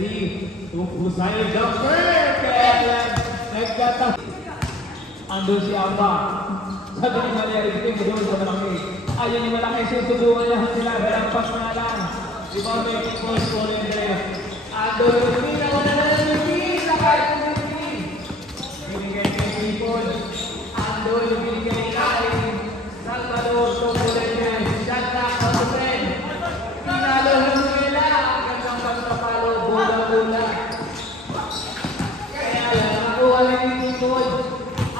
Ready? Husay jumper! Kaya nagkata. Andun si Amba. Sabi ni Maria, ibigay mo doon sa malaki. Ayun yung malaki, susubukan niya sila. Galampas na lang. Diba may kikos ko rin rin. Andun yung Pina, wala na lang yung Pina. Kahit yung Pina. Binigay kay Sipon. Andun yung binigay kay Salvador. Tukulan niya. Shanta, Patupen. Pinalo ng nila. Gandang pagkapalo. Bola-bola. Kaya lang, nakuha lang yung Sipon.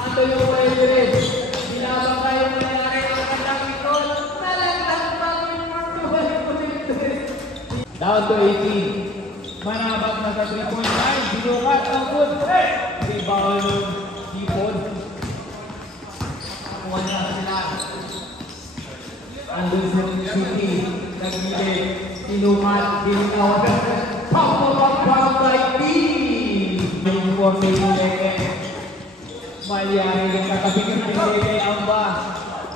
Andun yung Pwede. Binabang kayo ng nangyari ang kandang ito. Nalagdag pa yung down to 18. Manabak na sa 3.9. Binukat ang foot. Rebound ng Sipon. Nakuha niya sila. Andun sa City. Nagbilig. Sinumat. Binukat. Pang like B. May 14 seconds. Malyari ng katapingan kay Amba.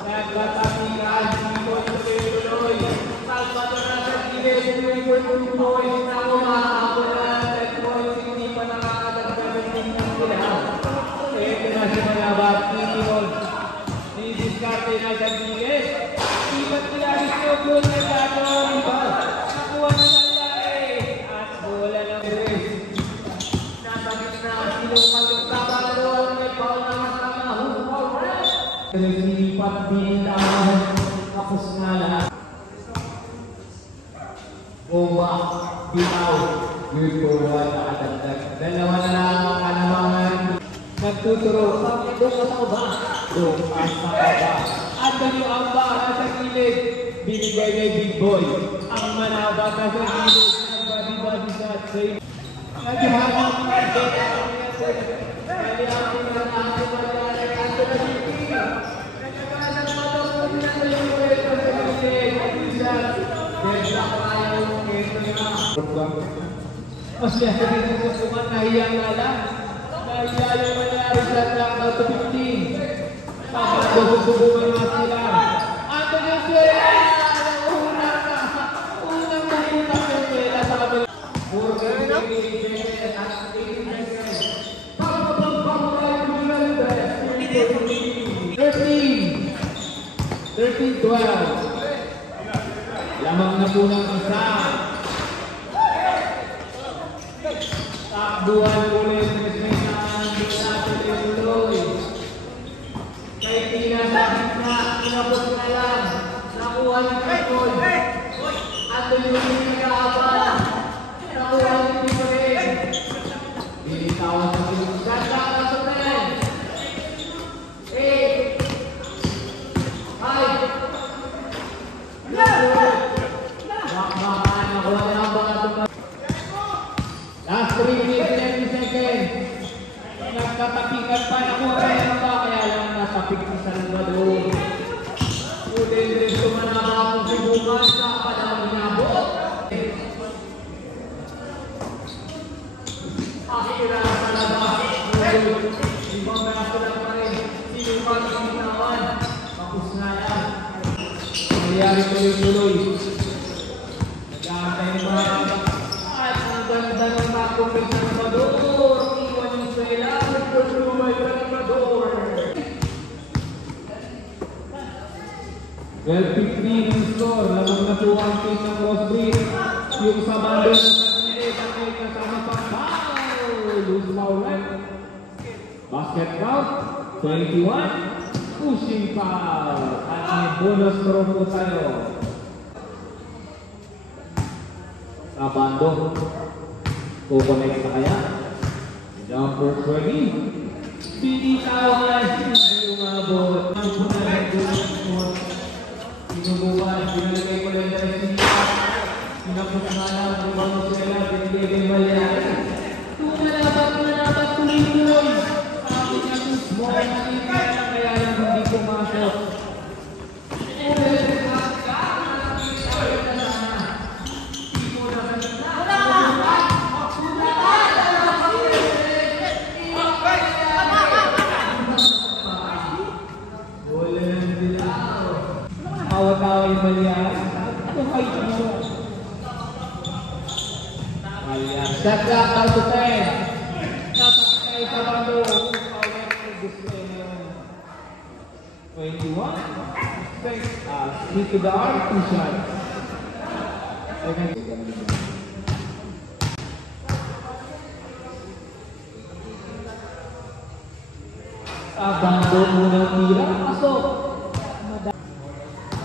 Nagkatapikan. Sipon tuloy-tuloy. Salvador na sa gilid. Tuloy-tuloy. Naku makakabo na. 10 points. Hindi pa nakakadagdagan ng sila. Ito na si Manabak. Titinol. Nisiskarte na sa gilid. Ibat nila dito. Yun na gagawin. Nakuha na Malyari. At bola ng Perez. Nasabit na. Sinumat yung kabalo. Sinipat bintang tapos nga lahat. Bomba, bitaw, yutuwa na katagdag. Dalawa na lang ang kanamangan. Nagtuturo, sabi doon ka ba? Doon ang makaba. At ganyo ang baha sa gilid. Binigay ni Big Boy. Ang Manabak na sa gilid. Nagbadi-badi sa save. Naghihanap ng data. Kali ang pinanahin na nangyari ang pinasipin. Nagkakasan mo daw po nila sa yung pwede sa gilid. Desa kayo ito na. Mas sabi mo po kuman nahiya nga lang. Nahiya yung mangyari sa track out to 15. Tapos susubukan nga sila. Ando yung sila! Unang yung sila sa kabila. Thirteen, 12. Lamang na po ng isa. Takbuhan ulit ng Esmenan. Natin yung tuloy. Kay Tina sa gitna. Inabot na lang. Nakuha ng Kapol. Ato yung pinag-aaban. Nakuha ng Piparin. Binitawan sa pinag-aaban. Ganda ka sa pen. 8. 5. Last 3 minutes and 10 seconds. Nagkatapikan pa na mo kaya ba? Kaya lang natapik sa Salvador. Udin rin sumanaba kung sibukan sa panahon inabot. Akira sa labas. Ibang nakasalang pa rin. Sinupan sa ginawan. Kapus na yan. Nangyari tuloy-tuloy. Nag-aantay ng mga at ang ganda ng takong ng Salvador. Iwan yung sila. Nagpulumay sa Salvador. 12-15 yung score. Lamang na po ang team ng Rosebreed. Yung sa bando na pagkilit ang may kasama pa foul. Loose foul left. Basket count. 21. Pushing foul. At may bonus throw po tayo. Sa bando. Kukonect na kaya. Jumper 20. Binitawan. Hindi umabot. Ang punay ko ng sport. Sinubukan. Pinalagay ko lang na siya. Pinapos nga lang. Bumano sila. Binigay kay Malyari. Tumalabat. Tuloy-tuloy. Sabi niya kung small na sila. Kaya lang hindi pumasok. Awat-awat yung Malyari. Ito kayo mo. Shot clock down to 10. Nasakay sa bando. Power to display na yun. 21. Speak to the arm, 2 shots. Bando unang tira. Pasok.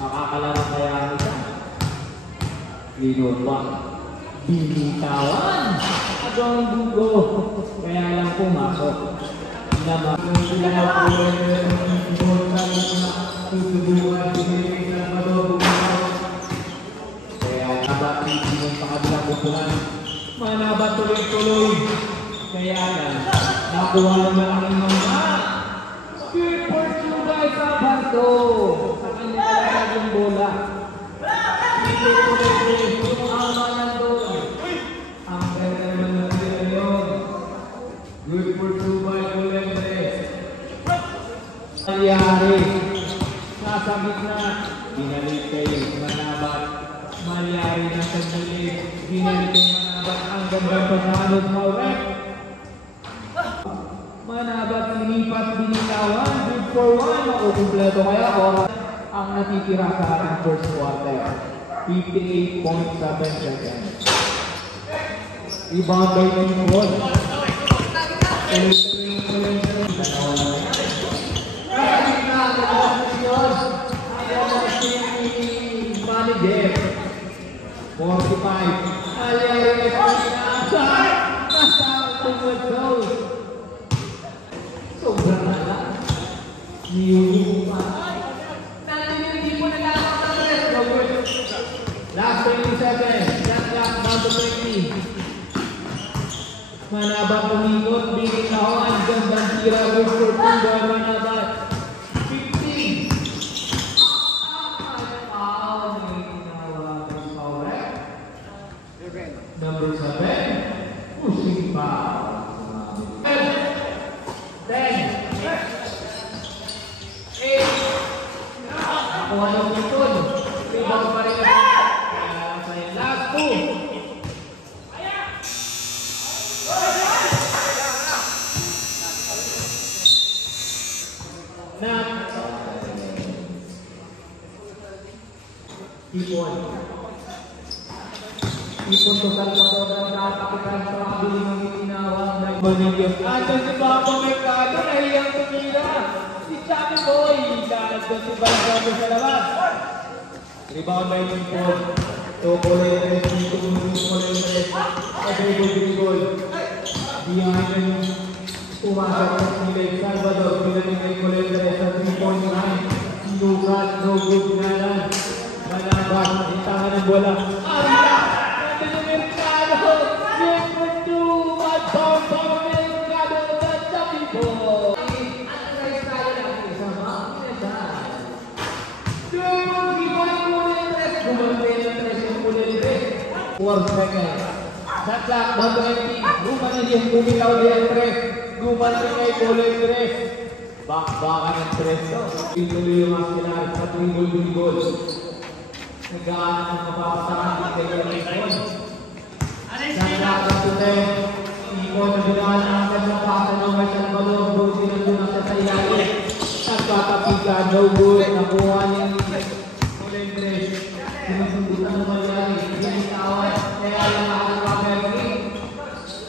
Makakalaro kaya nito. Linod pa. Binitawan. Agong dugo. Kaya lang pumasok. Naman sila na po tutubuhan. Kaya nabati yung pakabilang bukulan. Manaba tuloy-tuloy. Kaya lang nakuha naman ang mga Good for two guys sa bando. Sa kanya talaga yung bola. Dito yung ama yan doon. Ang ganda naman ng tira yun. Good for two by Ulempre. Malyari. Nasa gitna. Binalik kay Manabat. Malyari nasa gilid. Binalik kay Manabat. Ang ganda pa sa halos Maurek. Manabat sinipat binitawan. Good for 1. Makukumpleto kaya o ang natitira sa ating first quarter. 58.7 seconds. Rebound by Team Ball. Manager 45. Alyari nasa tungkol zone. Sobrang nala. Hindi mo nalaman ang rest. Last 27. Shot clock down to 20. Manabat umikot. Binitawan. Gandang tira. Good for Punga. Manabat. 15. Number 7. Pushing foul. 10. 8. Nakuha ng pitol. Rebound pa rin sa last 2. Ipon to Salvador na nakakitan sa kabili ng itinawag na Bonillos. At si Papa Mercado na iyang tumira. Si Chami Boy. Lahat ko si Balcado sa labas. Rebound by Ipon. Tokole and dito Tokole and Available. Behind and pumasok sa Silay Salvador. Pinaling kay Colendres sa 3.9. Sinukat, no good nalan. Manabat, itangan ng bola. Arila! Nandun yung Mercado! Game for 2! Magbound pa ang Mercado sa Chami Boy! Ano sa Mercado lang? Isama? Pinasal. Doon, Giboy Colendres. Gumantay ng 3 yung Colendres. 4 seconds. Shot clock, 120. Gumanan yung bumitaw yung 3. Gumanan kay Colendres. Bakbakan ng 3. Pituloy yung mga sila sa dribble. Nagaan ang mapapasakan kay Colendres. Shot clock, 110. Ipon na binaan ang kanyang pasa ng may Salvador. Buti na doon sa ilalim. Nagpapapika, no good. Nakuha niya Colendres. Sinusundutan naman yan. Binitawan. Kaya lang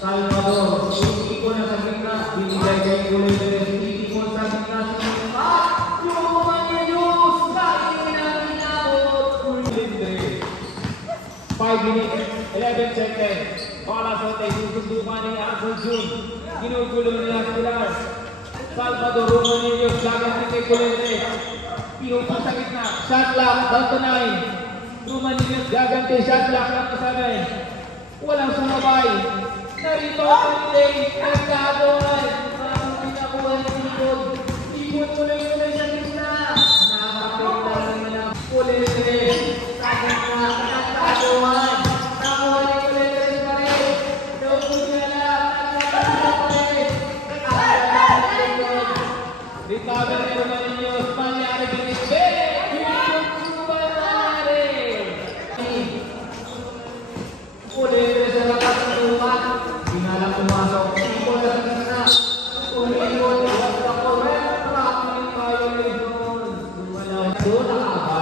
Salvador, ipon na sa gitna, binigay kay Colendres, ipon sa gitna, yung Maniyos, kain na pinabot, Colendres. 5 minutes, 11 seconds, para sa tayo, susundukan ni Uncle June, ginugulo nila sila. Salvador, Maniyos, gaganti kay Colendres, pinupa sa gitna, shot clock, down to 9, Maniyos, gaganti, shot clock, down to 7, walang sumabay. Narito ang day, Mercado ay parang pinakuha ng Ipon. Ipon tuloy-tuloy sa gitna. Nakakapit na naman ang Colendres. Sa gitna, nagkakaduhan. Nakuha ni Colendres pa rin. Naupod niya lang, nagkakaduhan pa rin. Nagkakaduhan pa rin. Recover ni Romanios, Malyari Binisbe. Ipon Subanare. Colendres ang nakakaduhan. pumasok. Tipo na sa gitna. Umiyon, was the correct tracking violation. Doon nakaba.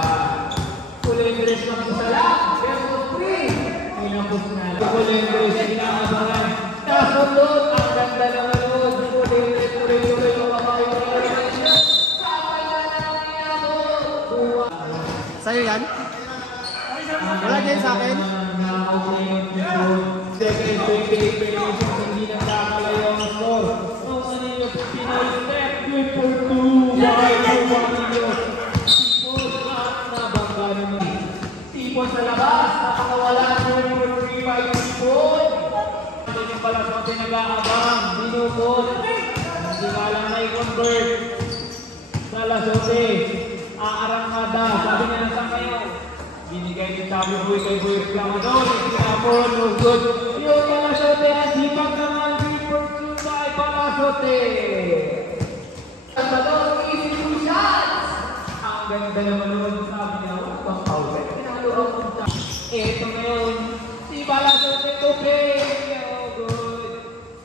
Kulendres ng isa lang. Pero 3. Pinapos na. Kulendres, pinakabangan. Nasunod. Ang ganda naman doon. Kulendres, tuloy-tuloy yung kabayo. Sa'yo yan? Wala din sa akin? Second 28 minutes, hindi na kakalayo ang score. Ang kanino, Pinoy step, good for 2. Tipos at nabangga naman. Tipos sa labas, nakakawala good for 3 by Tipos. Ito yung pala sa pinag-aabang, binukod. Hindi nga lang na-convert. Sa Lasote, aarangada, sabi niya na sa kayo. Binigay ni Sabi Boy kay Boy Flamador, tinapon, no good. Yung Palasote, sipag naman, 3 for 2 by Palasote. Flamador, easy 2 shots. Ang ganda naman naman sabi niya, wala pang foul. Pinalo ang punta. Ito ngayon, si Palasote to play. Oh, good.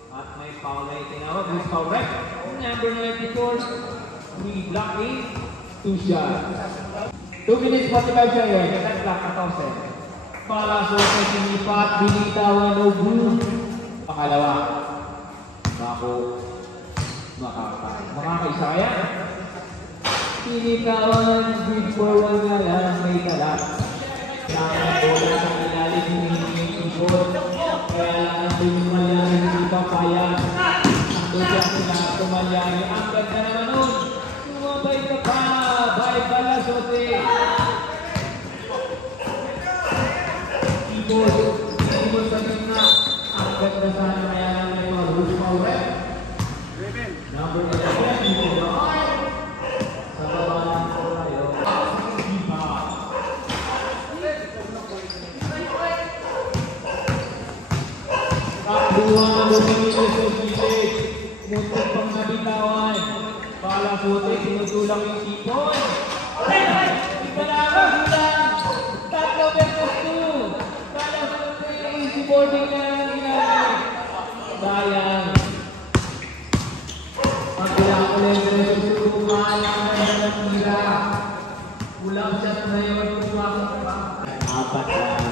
At may foul na itinawag, who's foul rep? Number 94, we block 8, 2 shots. 2 minutes 45 seconds. Second clock, 14. Palasote, sinipat, binitawan, no blue. Pangalawa. Bako. Makakaisa kaya? Sinitawan, good for 1 nga lang, may talat. Nakakabola sa ilalim ng hinihingi-ipon. Kaya ang tumalyari, hindi pa payag. Ang doon sila tumalyari. Ang ganda naman nun. Sumabay ka pa. By Palasote. Ibon sa gitna. Ang ganda sana kaya lang may mga rules power. Number 11, Ibon. Sa baba lang po tayo. Takbuhan ang luminis sa gilid. Muntok pang nabitawan. Palasote, tinutulak yung tipon. Iba na ang gulang. 3 versus 2. Palasote, easy boarding na lang ginagawa. Sayang. Pagkulang ulit versus 2. Mahalang na ng tira. Kulang shot na yun. Apat lang.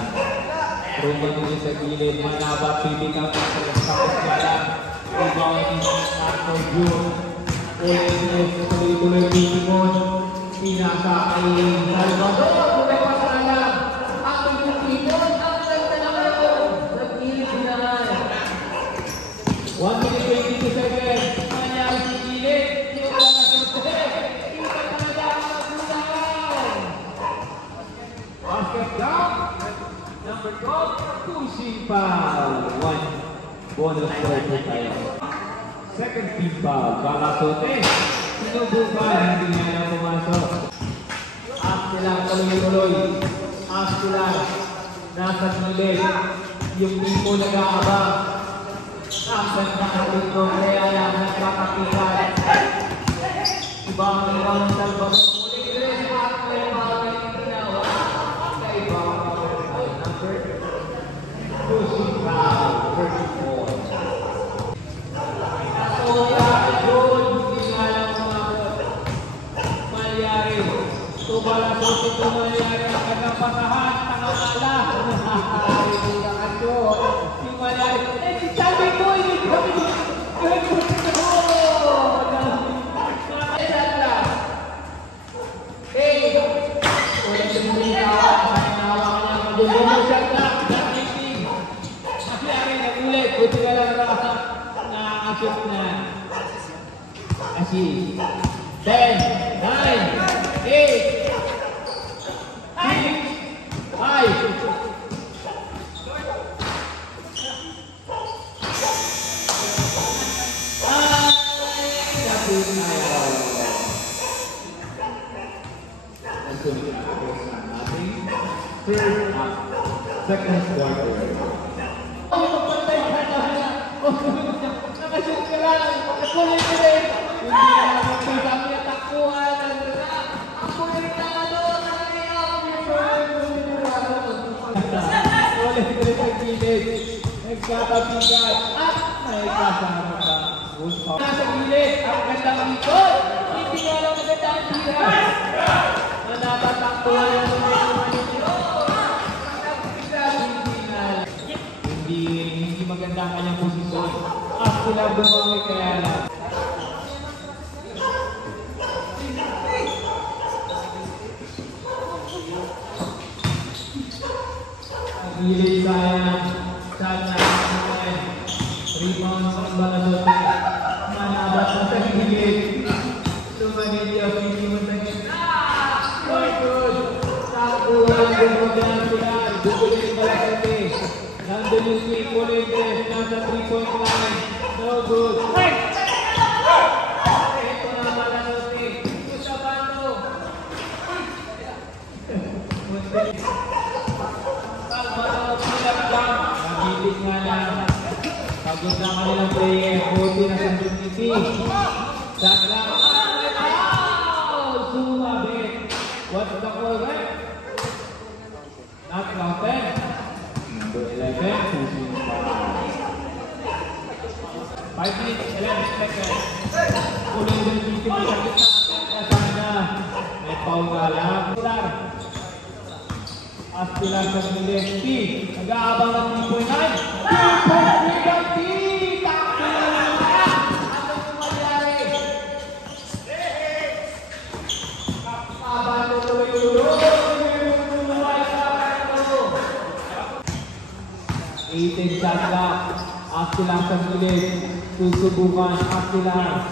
Rumang nyo sa gilid. Manabat, pipikap. Tapos ka lang. Rebound, Marco June. Ulit tuloy-tuloy Pimon, pinasa kay Salvador, may pasalang ang Pimon, ang ganda naman yun, nag-ilit sinahan. 1 minute 22 seconds, nangyari si Gilit, yung Palasote, kita talaga ang magulang. Basket down, number 12, pushing foul, 1 bonus score po tayo. Second team foul, Palasote. Sinubukan, hindi niya na pumasok. As sila tuloy-tuloy. As sila nasa gilid. Yung tipo nag-aabang. Ang ganda ng dito, kaya lang nagkakapitan. Ibang ikaw ng Salvador. Muli-ulit at may bagay ng ginawa. Kaya ibang number 2 foul, 34. Palasote ito mangyari ang kagapasahan, tangakala. Hindi na kaso. Hindi mangyari. Eh, sabi ko, hindi kami gusto. Nakailan lang. Eh, ulit yung bumitawa. Nahawa ka niya mag-dumbo siya na. Nangyari na ulit. Buti ka lang nakakasot na. Kasi, 10, 9, 8, 2nd quarter. Nakashoot ka lang. Kulit-kulit. Hindi na naman ito sa amin at takbuhan. Ang kulit na doon. Kulit-kulit ang gilid. Nagkakabigat. At may sa harapan. Nasa gilid, ang gandang ikot. Hindi nga lang maganda ang tira. Natatakbuhan yung mga hindi maganda ang kanyang posisyon. At sila bumami kaya lang. Gilid sayang. Sana. Rebound sa Balazote. Manabat na sa gilid. Sumanilya. Hindi mo sa gilid. Good. Takbuhan. Gumagana sila. Bukulin Balazote. Nandun yung people interest. Nasa 3-point line. No good. Ito na Balazote. Ito sa bando. Nagigit nga lang. Pagod na kanilang player. Buti na sa Dunity. Shot lang. Sumabit. What's the call, right? Not counted. Number 11. 5 minutes. 11 seconds. Uling Dunity mo sa kita. Kasama na. May foul nga lang. Aspilan sa Dunity. Nag-aabang ng 3.9. 3.3 ang T! Takbo na! Ano yung mangyari? Kapabalo tuloy-tuloy! 18 shot clock. Aspilan sa gilid. Susubukan. Aspilan.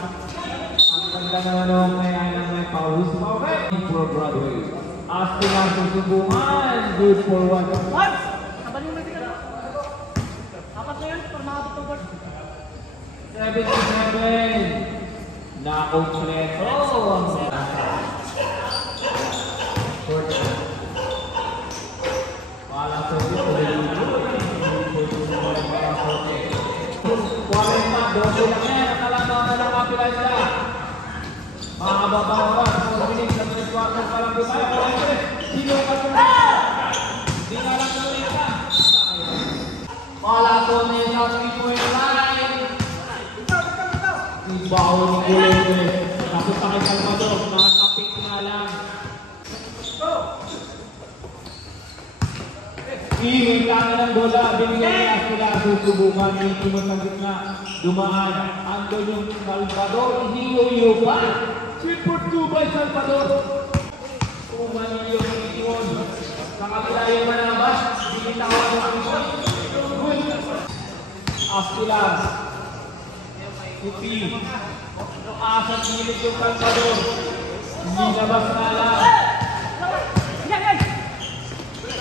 Ang ganda naman kaya lang may pawis. Okay! For Broadway. Aspilan susubukan. Good for one. What? Kaban yung may apat na yun, para makabot ng board. 77. Nakumpleto. Wala sa ito. 40, 12 lang yan. Nakalaman na ng kapilan siya. Makababawan. 4 minutes na minutes quarter pa lang tayo. Sinukat mo na. Di na lang tuloy ka. Wala po na yung 3-point line. Ibaw ni Kulente. Napunta kay Salvador. Nakatapik nga lang. Ihinta na ng bola. Binigyan niya sila. Susubukan niya yung tumasagit na dumaan. Andun yung Salvador. Hiyo-hiyo pa. 3-2 by Salvador. Umanilyo ng iyon. Sa kabila yung manabas. Binitawan ng Angkon. Aspilan. Upi. Asat nilit yung Salvador. Hindi labas na lang.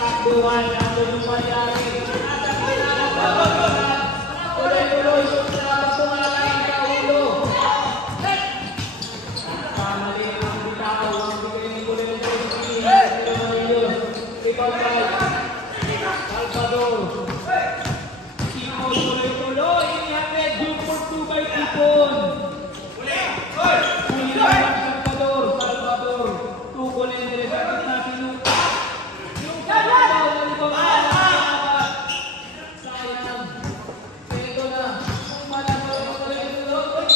Takbuhan. Andun yung mangyari. Tuloy-tuloy. Tumalaki ang kaulo. Kamali ang bitaw. Ang bigay ni Kulente. Ikaw tayo. Salvador. Tipon tuloy-tuloy. Inihatid yung for 2 by Tipon. Huli lang ang Salvador. Salvador. Tukulin nila sa gitna sinuka. Yung Salvador. Nalibang alam. Sayang. Ito na. Malabang tuloy-tuloy.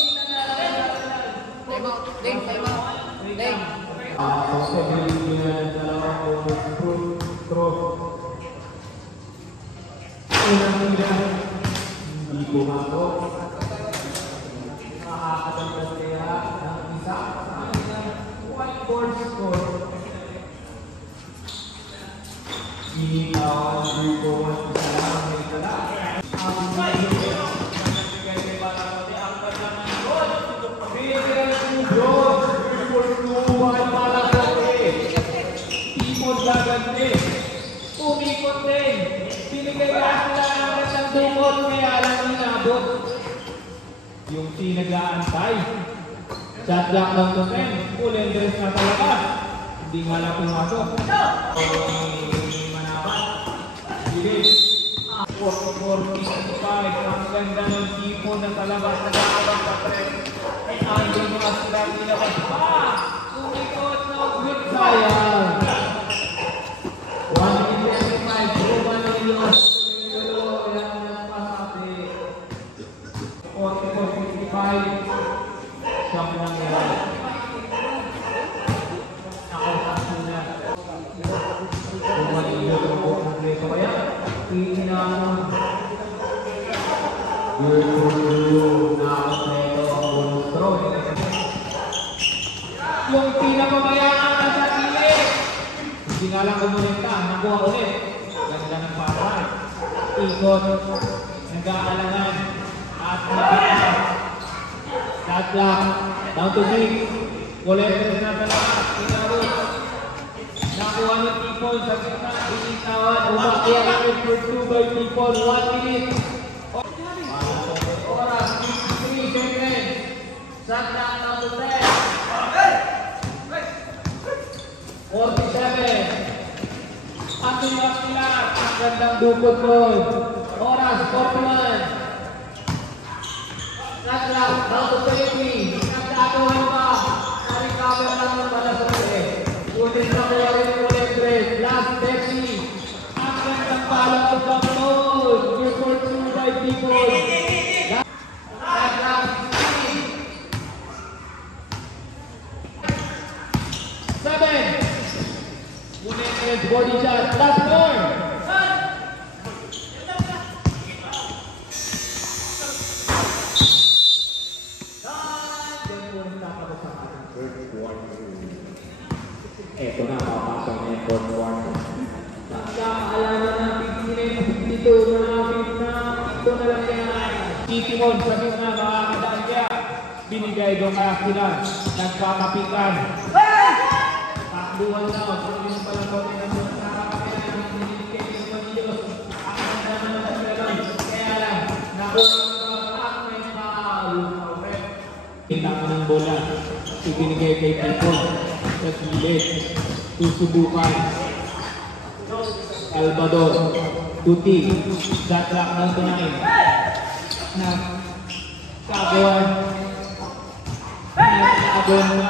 Time out. Kasi hindi dalawang throw. Unang nila, hindi bumato. Makakatang kaya ng isa sa kanilang whiteboard score. Initawan, Rico, isa lang ang may tala. Ang nagbigay kay Balazote ang kanyang goal. Bigyan si John, Rico, Tuban, Balazote. Tipon gaganti. Umikot din. Binigay ka sila ng kanyang dukot, kaya lang inabot. Yung tinagaan-antay. Shot block ng Token. Full endress na talaga. Hindi nga lang pumasok. Manabat. Bilis. 44-55. Ang ganda ng Tipon na sa labas. Nag-aabang sa press. Ay, andun mga sila nilabas pa. Umikot na good. Sayang. 125. Roman Lilios. 44-55. Siyang nangyari. Nakausasin na. Bumalik yung kompleto kaya. Pinanong. Good for you. Nakakompleto ang bonus throw. Yung pinakamayaan na sa gilid. Hindi nga lang kumunita. Nakuha ulit. Ganda ng parang. Ikot. Nag-aalangan. At nakita. Shot clock. Down to 6. Collectors na talaga. Inarot. Nakuha ng people sa gitna. Binitawan. Umakyat for 2 by people. 1 minute. Oras. 63 seconds. Shot clock down to 10. 47. Patuloy sila. Ang gandang dukot ko. Oras. 41. Naglag, down to 20. Nagkakawan pa. Na-recover lang ng bala sa ulit. Ulit na kuha rin yung ulit break. Last 30. Ang gandang pala of the floor. Good for 2 by people. Naglag, 7. Ulit body shot. Last 4. Eto na, papasok na yung fourth quarter. Pagkakaalaman natin dito, malapit na, ito na lang yan. Titimon, sabi na, makakadaan kaya. Binigay doon kaya sila, nagpakapikan. Takbuhan na, kung yung pala ko, nakakapikan, binigay ng mga Diyos. Ang ganda naman na sila lang, kaya lang, nakuha ang may foul. Kita ko ng bola, ibinigay kay people. Sa gilid, susubukan. Salvador, Tuti, shot clock ng tunain. Nagkagawan. Nagkagawan na.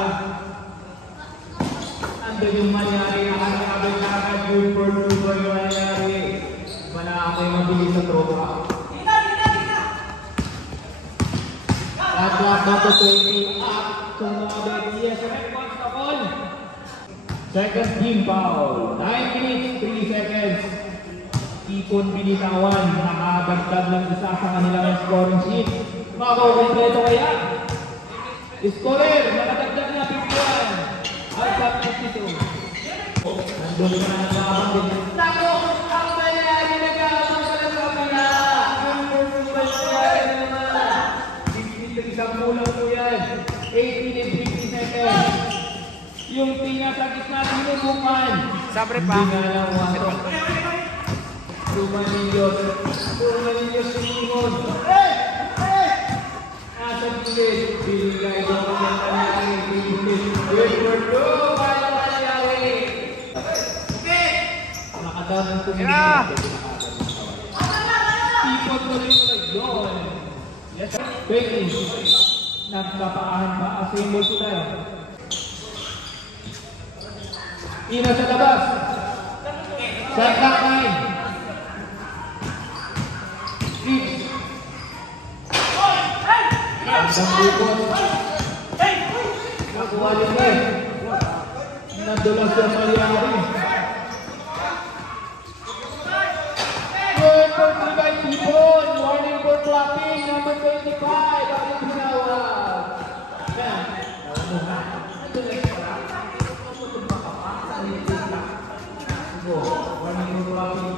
Ando yung mangyari, nakakabay na agad good for 2 by mangyari. Manakakay mabilis sa tropa. Shot clock ng 20 up. Sumunod, yes, response na ball. Second team foul. 9 minutes, 3 seconds. Ipon binitawan. Nakabagtag ng isa sa kanilang scoring sheet. Makakompleto kaya. Scorer, nakadagdag na 51. Outside 52. Nandun ka na nagkakabang din. Nako! Ang bayari nagkakabang ka na sa kapila. Ang bayari naman. 53 sa kulang po yan. 8 minutes, 50 seconds. Yung tina sa gitna sinubukan. Sabre pa. Hindi nga lang wato. Rumanilyos. Rumanilyos siningon. Nasa gilid. Binigay doon ang nangyari. Good for 2. Kaya nangyari. Nakadaan ng tumingin. Ipot ko rin mo yun. Yes, sir. 20. Nagkapaahan pa. Assemble po tayo. Ina sa labas. Sa kakay. Reach. Ang bukot. Nakuha din eh. Nadulas yung mangyari. Good for 3 by people. Warning for clapping. Number 25. Bakit pinawag? Yan. Nadulas ka. Warning for clapping.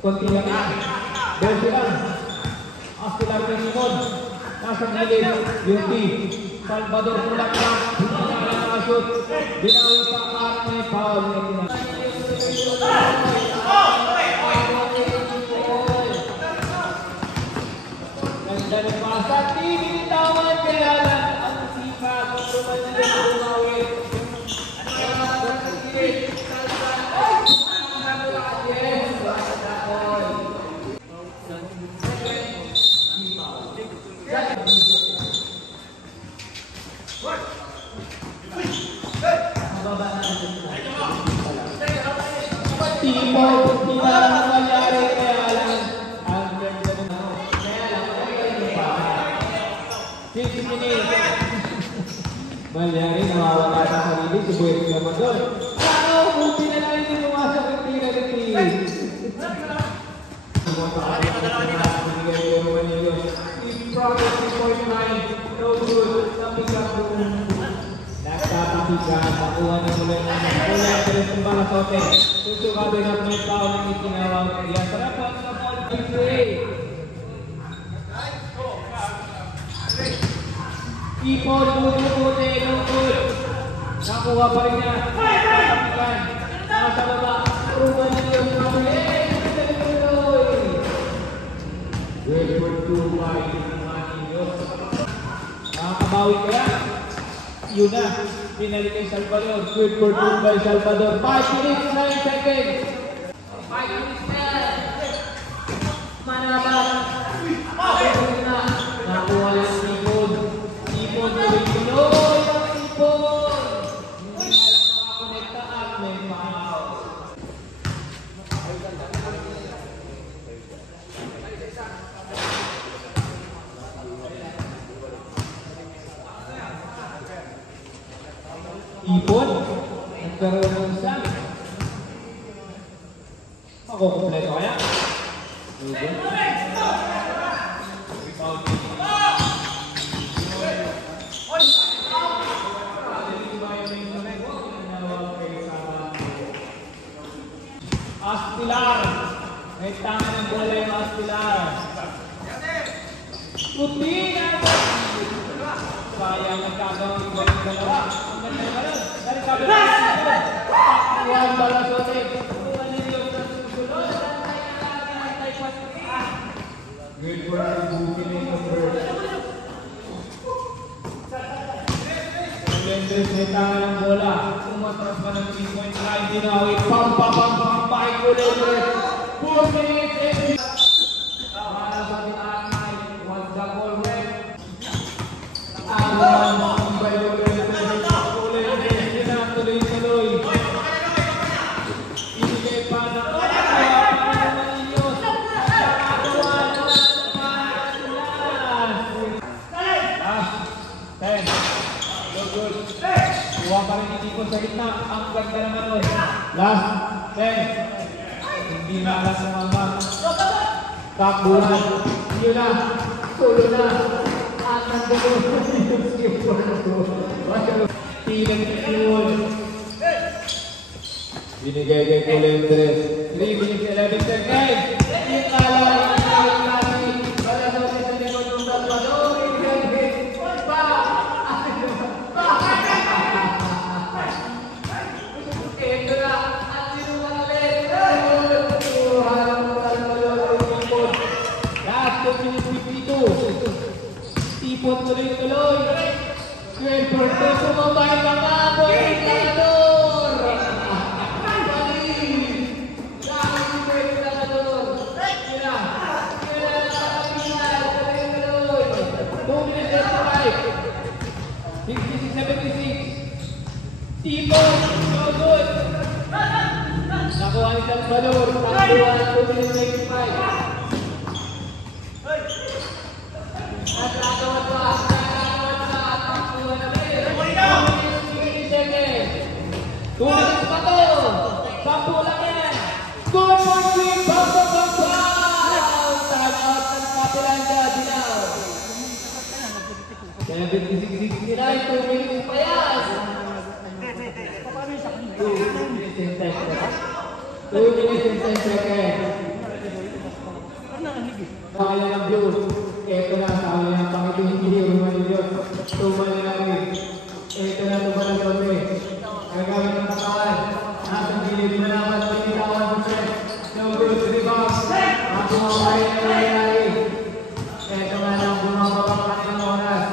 Konti lang yan. 12 lang. Astilar Simon. Nasa gilid. Yuki. Salvador Pulakang. Hindi na nakashoot. Binawi pa at may foul. Ganda ng pasa. Tinitawan kaya lang ang sipag. Tumanin ang bumawi. Tipo, hindi na lang nangyari kaya lang ang ganda ng kaya lang Malyari, nawawala sa sarili, si Buwet naman doon. Ano, buti na lang yung lumasak ang tira ng Chris. No good, something up doon. Nagkapitigan, nakuha na mula ng kulay, pero sa Balasote. Susukabi na may pao ng itinawag. Yan, sarap po sa ball play. Ipon, buti, no good. Nakuha pa rin niya. Nagkapitigan. Nasa baba. Ruban niya yung kapit. Good for 2 by Manios. Nakakabawi kaya. Yun na. Pinali kay Salvador. Good for 2 by Salvador. 5 minutes, 9 seconds. 5 minutes na. Manabat. Nakuha yung Ipon. Ipon, tuloy-tuloy ang Ipon. Hindi nga lang makakonekta at may foul. Ipon, nagkaroon ng isa. Makukumpleto kaya? Astilar. May tangan ng bola yung Astilar. Puti na! Sayang nagkagawang iba yung dalawa. Ang ganda yung balon. Dari sabi na Juan Balasote. Juan Nilio sa susunod. Good for the booking in the first. Mendes may tangan ng bola. Umatras pa ng 3-point line. Dinawi. Pam. Bike ulit. 4 minutes. Para sa tinanay. What's the goal rate? Tuloy-tuloy. Ibigay pa na Manios. Last 10. Good. Kuha pa rin yung Ipon sa gitna. Ang ganda naman nun. Last 10. Hindi na alas ng mama. Takbuhan. Yun na. Tulo na. At nagdalo. Tilang yun. Binigay kay Colendres. 3 minutes 11 seconds. Yung kala. Balasote sa likod ng Salvador. Ito na. At sinuwalit. Last 2 minutes 52. Ipon tuloy-tuloy. 12 for 2. Sumabay ka nga po. Salvador. Tipo, so good. Nakuha ni Salvador. Nakuha ng 2 minutes 95. At nakawat pa. Nakuha na rin. 2 minutes 50 seconds. 2 minutes pa to. 10 lang yan. Good for 3. Time out ng Capilanda. Dinaw. 76-69. 2 minutes pa yan. 2 minutes and 10 seconds. Kaya ng view. Ito na, sabi ng Panginoon, hindi Rumanilyo. Tumali namin. Ito na, tumalang kami. Gagamit ng katawan. Nasa gilid na naman, pinitawan mo siya. No good, rebound. Ako ang kaya na nangyayari. Ito na lang, bumababak ng oras.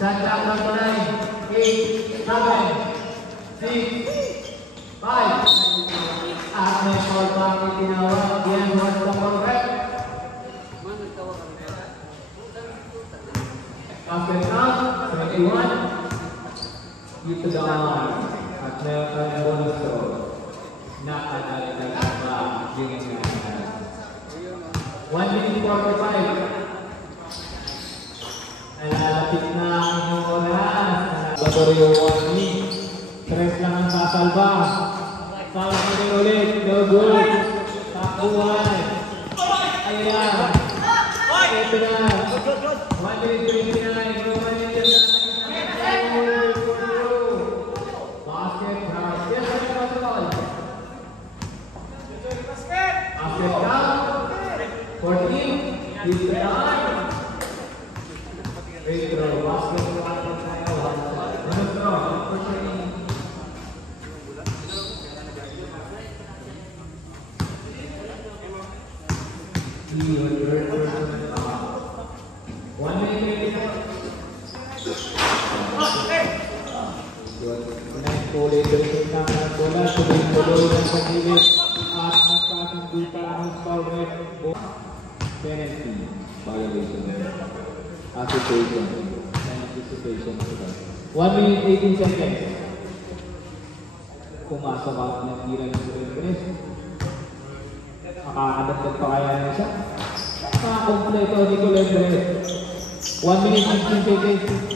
Sandang ng tunay. 8, 7, 6, 5. At may foul pa ang itinawag. Yan, what's the correct? After count, 21. Dito down. At meron tayong bonus throw. Nakadalitan pa yung 1 minute 45. Nalalapit na ang inyong oras. Laboryo 1 minute. Tres lang ang sasalba. Foul mo din ulit. No good. Takuhan. Ayan. Ito na. 1 minute 29. Roman Indians. Basket. Yes, after down. 14. Hit the line. Free throw. Basket. Bonus throw. Ulit ulit na ang bola, tuloy-tuloy ng pagigit at magkasundupa ang foul rate o penalty violation association and anticipation 1 minute 18 seconds. Pumasok out ng tira ng Surenes. Makakadagdag pa kaya na siya. Makakompleto ni Surenes. 1 minute 15 seconds.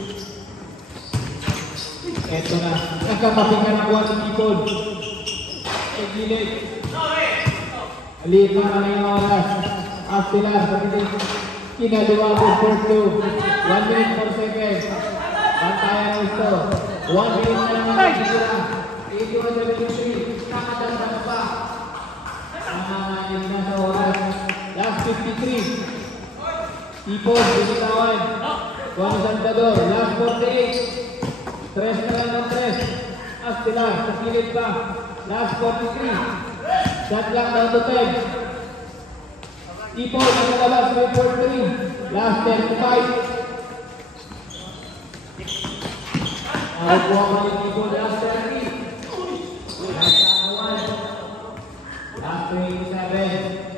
Eto na, nagkapapingan ang buwan ng Ipon. Sa gilid. Aliit na ang oras. Astilas, kinaliwagod for 2. 1 minute 4 seconds. Bantayan gusto. 1 minute na naman ang tira. 81-73. Nakadagdag pa. Nanganganin na sa oras. Last 53. Ipon, binitawan. Juan Santador. Last 48. Tres na lang ng tres. Astilar, sa kilid pa. Last 43. Shot lang down to 10. Tipo, nakalabas with 4-3. Last 10-5. Nakakuha pa yung Tipo, last 30. Last 1. Last 27.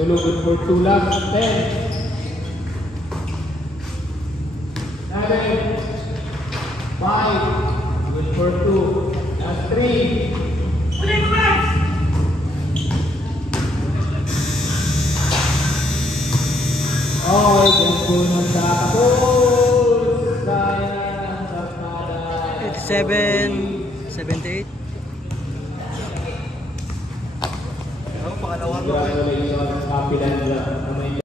Sulugod for 2 laps, 10 7 5 good for 2 last 3 oh, dyan po magtatapos sayang sa kada 78. Congratulations, happy lang